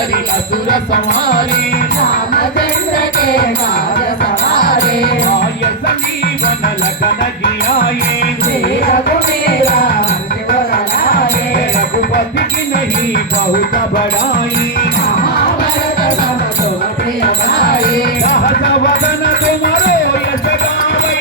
करी असुर संहारे रामचंद्र के काज सवारे आय संजीवन लगन जियाए रघुमेरा रघुपति की नहीं बहुत बड़ाई महाभारत सम तुम प्रिय भाई सहस वदन तुम्हारो यश गावै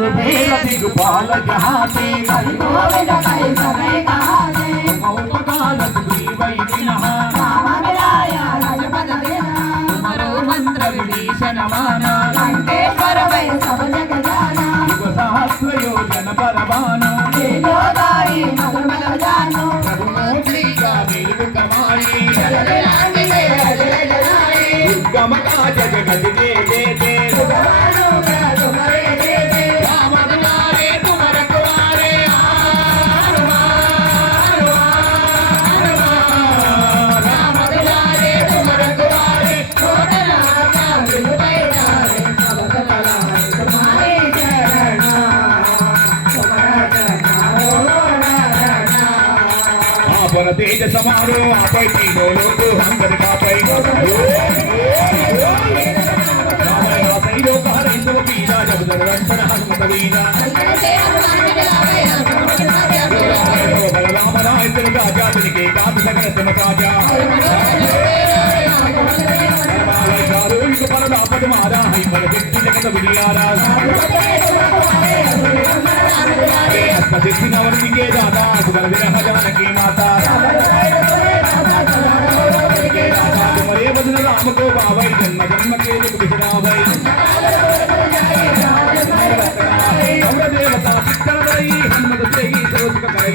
दिगपाल जहाँ से गोविंद कई समय कहाते मौपकाल सुग्रीवै दिनः रामविलाया राजपद देना तुम्हारो मंत्र विभीषण माना लंकेश्वर वै सब जग जाना युग सहस्र योजन परमानो तेजोदारी मधुमल जानो रघुमूर्ति का वेग कमाई जगदानंदे अजय जनाई दुर्गम काज जगत दे दे दे भगवानो का तुम्हारे दे दे राम दुलारे तुम रखवारे राम दुलारे तुम रखवारे छोड़ना का विलुपै जारे सब कला तुम्हारे चरणा तुम्हारा चरणा आपन तेज समारो आपै तीनों लोग हंगर कापै लोक हरै सब पीरा जब दर्शन हनुमत वीरा बलराम राय तिल राजा तिनके काप सकल तुम काजा एक परदापद मारा है पर दिक्ति जगत विलियारा सिद्धि नवरति के दाता सुगल विरह जानकी माता तुम्हारे बदन राम को पावै जन्म जन्म के दुख बिसरावै देवता चित्तन रही हनुमत से ही सोच करई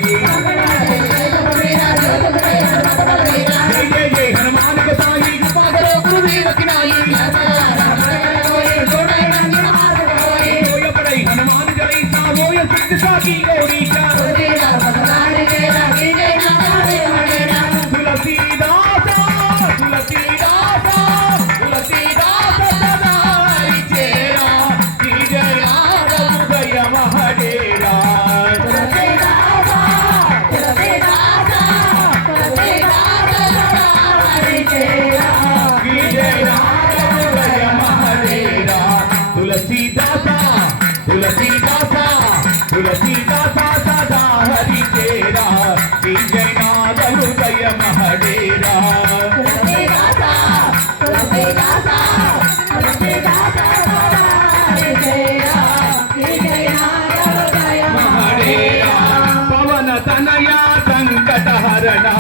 जय जय जय हनुमान गोसाई कृपा करो गुरुदेव की नाई हनुमान जलई सावो ये सिद्ध साकी गौरी का तुलसीदासा सदा हरि तेरा जय नाद हृदय महडेरा पवन तनया संकट हरणा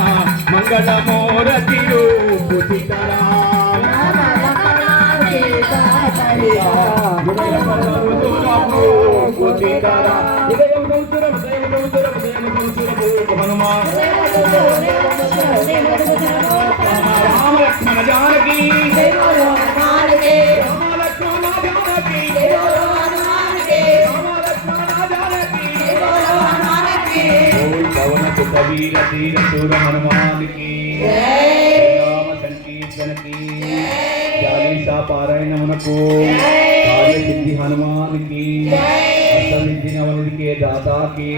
मंगल मूर्ति रूप सीताराम हनुमान राम लक्ष्मण जानकी पवन कबीर तीर सुर हनुमान की राम संकीर्तन की चालीसा पारायण मुनको कार्य सिद्धि हनुमान की अष्टसिद्धि नवनिधि के दाता की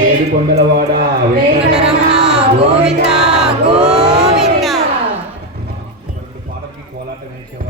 ఏడుకొండలవాడ గోవింద